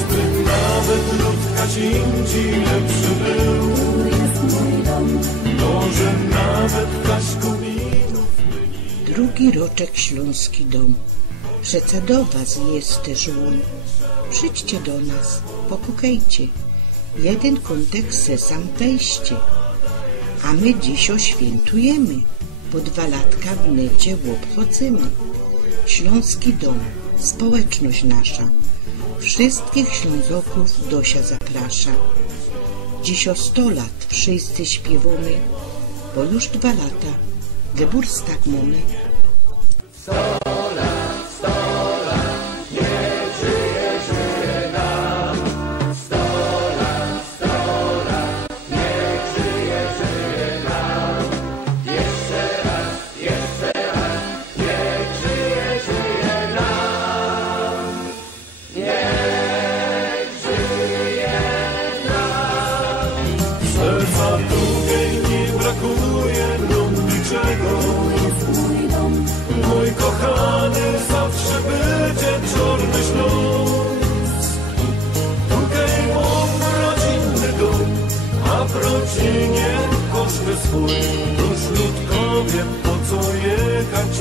Choćby nawet lud Kaziński lepszy był, może nawet Kaśkominów Drugi roczek Śląski Dom. Przeca do was jest też łun. Przyjdźcie do nas, pokukajcie. Jeden kątek sesam wejście. A my dziś oświętujemy. Po dwa latka w necie obchodzimy. Śląski Dom, społeczność nasza. Wszystkich Ślązoków Dosia zaprasza. Dziś o sto lat wszyscy śpiewamy, bo już dwa lata Geburstak mamy. Serca drugiej nie brakuje nam niczego. Mój kochany zawsze będzie czarny śląs. Tutaj mam rodzinny dom, a w rodzinie koszty swój. Tuż ludkowie, po co jechać